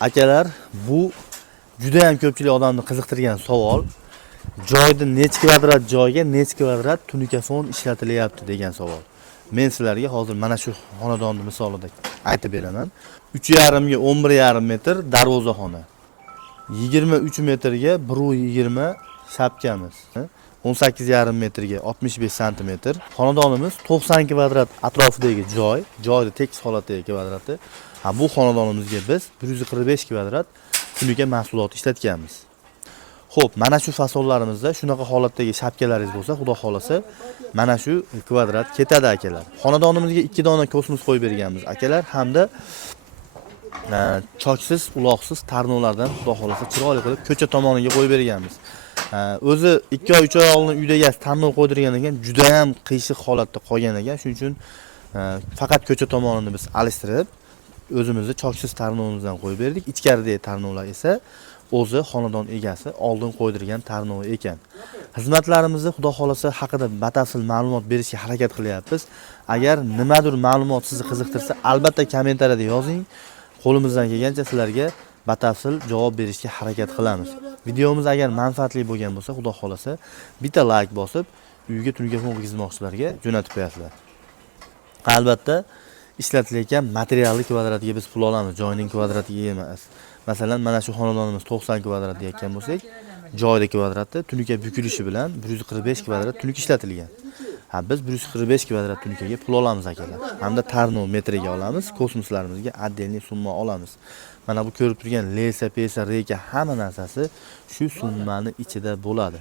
Akalar, bu juda ham ko'pchilik odamni qiziqtirgan savol. Joyda necha kvadrat joyga necha kvadrat tunikafon ishlatilyapti degan savol. Men sizlarga hozir mana shu xonadonni misolida aytib beraman. 3,5 ga 11,5 metr darvozaxona. 23 metrga 1,20 shapkamiz. 18,5 metrga 65 santimetr. Xonadonimiz 90 kvadrat atrofidagi joyda tekis holatdagi kvadrati. Bu xonadonimizga biz 145 kvadrat tunika mahsulot ishlatganmiz. Xo'p, mana shu fasollarimizda shunaqa holatdagi shapkalaringiz bo'lsa, xudo xolasa, mana shu kvadrat ketadi akalar. Xonadonimizga 2 dona kosmos qo'yib berganmiz akalar, hamda choksiz, uloqsiz tarnovlardan xudo xolasa chiroyli qilib ko'cha tomoniga qo'yib berganmiz. O'zi 2 oy 3 oy oldin uyda egasi tarnov qo'ydirgan ekan, juda ham qiyshiq holatda qolgan ekan. Shuning uchun faqat ko'cha tomonini biz alishtirib, o'zimizni choksiz tarnovimizdan qo'yib berdik. Ichkaridagi tarnovlar esa o'zi xonadon egasi oldin qo'ydirgan tarnov ekan. Xizmatlarimizni xudo xolasa haqida batafsil ma'lumot berishga harakat qilyapmiz. Agar nimadir ma'lumot sizni qiziqtirsa, albatta kommentariyada yozing. Qo'limizdan kelgancha sizlarga batafsil javob berishga harakat qilamiz. Videomiz agar manfaatli bo'lgan bo'lsa, xudo xolasa bitta like bosib, uyga tunikafon qizmoqchilarga jo'natib qo'yasizlar. Albatta, ishlatilayotgan materialli kvadratiga biz pul olamiz, joyning kvadratiga emas. Masalan, mana shu xonadonimiz 90 kvadrat deyotgan bo'lsak, joyda kvadrati tunika bukilishi bilan 145 kvadrat tunik ishlatilgan. Biz 145 kvadrat tunikaga pul olamiz akalar. Hamda tarnov metriga olamiz, kosmoslarimizga отдельный summa olamiz. Mana bu ko'rib turgan lesa, pesa, reka hamma narsasi shu summani ichida bo'ladi.